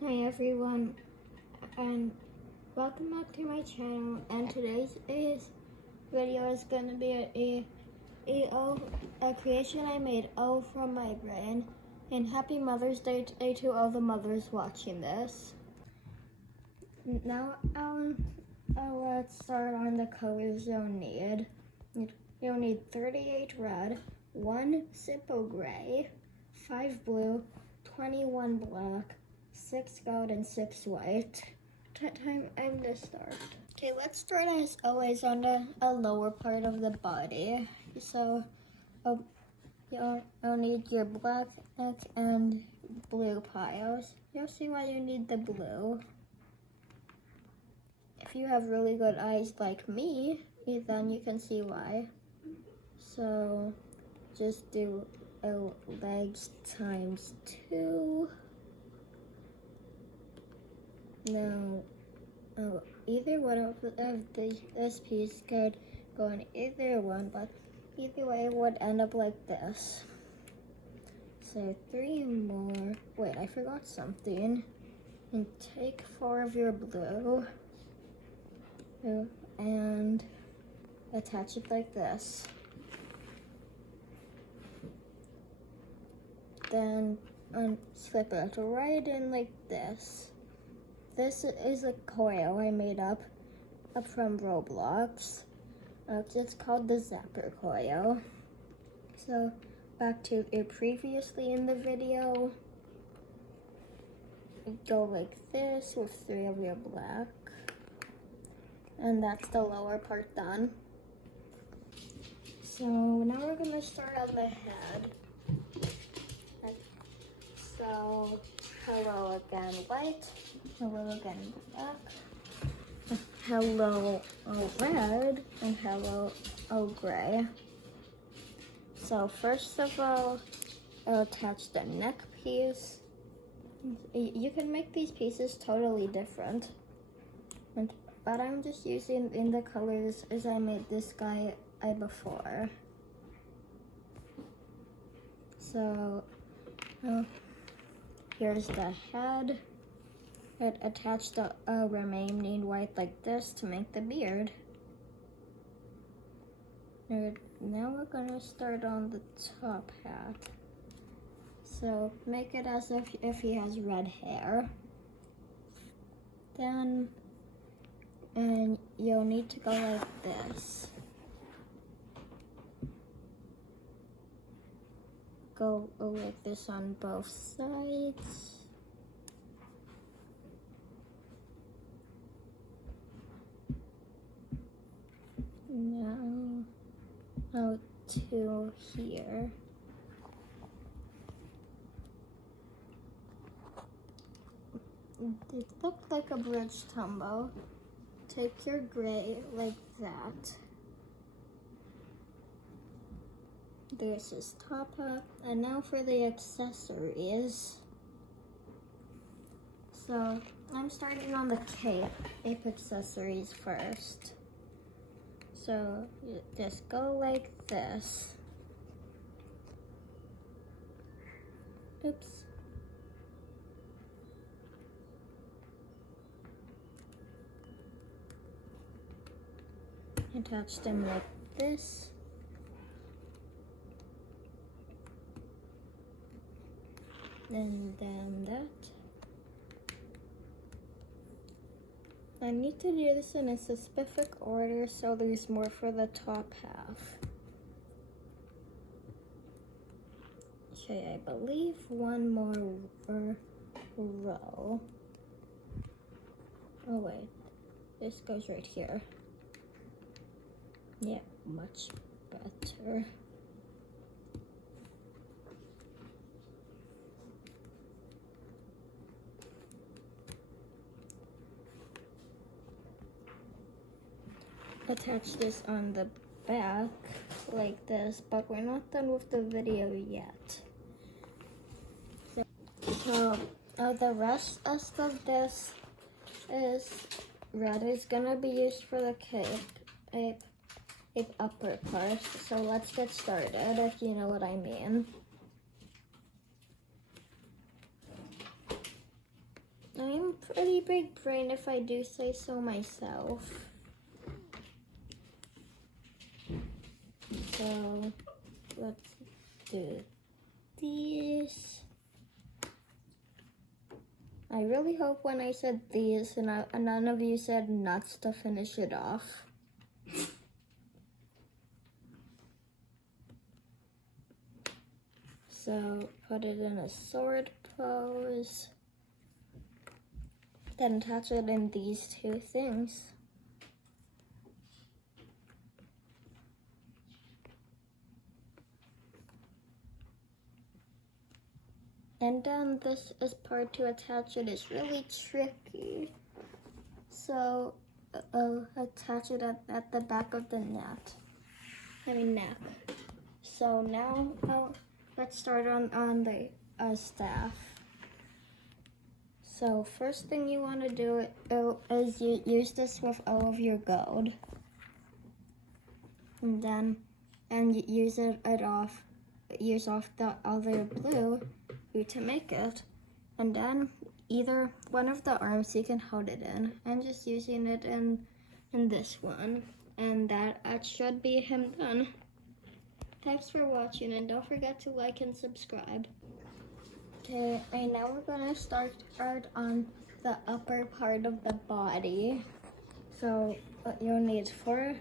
Hi everyone, and welcome back to my channel. And today's video is going to be a creation I made all from my brain. And happy Mother's Day to all the mothers watching this. Now let's start on the colors you'll need. You'll need 38 red, 1 simple gray, 5 blue, 21 black, 6 gold, and 6 white. Time to start. Okay, let's start as always on the lower part of the body. So you'll need your black and blue piles. You'll see why you need the blue. If you have really good eyes like me, then you can see why. So just do legs times 2. Now, either one of this piece could go on either one, but either way it would end up like this. So 3 more. Wait, I forgot something. And take 4 of your blue and attach it like this. Then slip it right in like this. This is a coil I made up from Roblox. It's called the Zapper coil. So back to it previously in the video. Go like this with 3 of your black. And that's the lower part done. So now we're gonna start on the head. So hello again white, hello again black, hello red, and hello gray. So first of all, I'll attach the neck piece. You can make these pieces totally different, but I'm just using in the colors as I made this guy before. So here's the head. Attach the remaining white like this to make the beard. And now we're gonna start on the top hat. So make it as if he has red hair. Then, and you'll need to go like this. Go like this on both sides. Now, out to here. It looked like a bridge tumble. Take your gray like that. There's his top hat, and now for the accessories. So I'm starting on the cape accessories first. So you just go like this. Oops. Attach them like this. And then that. I need to do this in a specific order so there's more for the top half. Okay, I believe one more row. Oh wait, this goes right here. Yeah, much better. Attach this on the back like this, but we're not done with the video yet. So the rest of this is red is gonna be used for the cape upper part. So let's get started, if you know what I mean. big brain if I do say so myself. So let's do these. I really hope when I said these and none of you said nuts to finish it off. So put it in a sword pose. Then attach it in these two things. And then this is part to attach it is really tricky. So attach it at the back of the neck. So now let's start on the staff. So first thing you want to do is you use this with all of your gold. And then use off the other blue to make it, and then either one of the arms you can hold it in, and just using it in this one, and that should be him done. Thanks for watching, and don't forget to like and subscribe. Okay, and now we're gonna start on the upper part of the body. So you'll need 4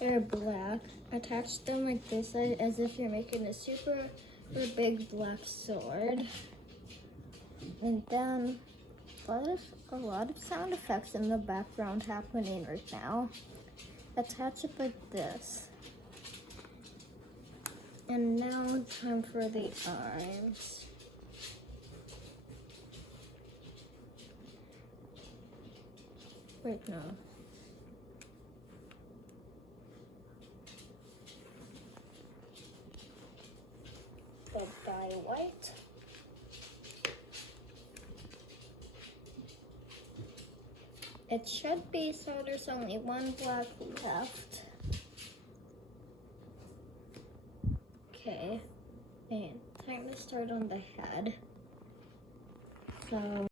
black. Attach them like this as if you're making a super big black sword. And then a lot of sound effects in the background happening right now. Attach it like this. And now time for the arms. Wait, no. The dye white. It should be so there's only 1 black left. Okay, and time to start on the head. So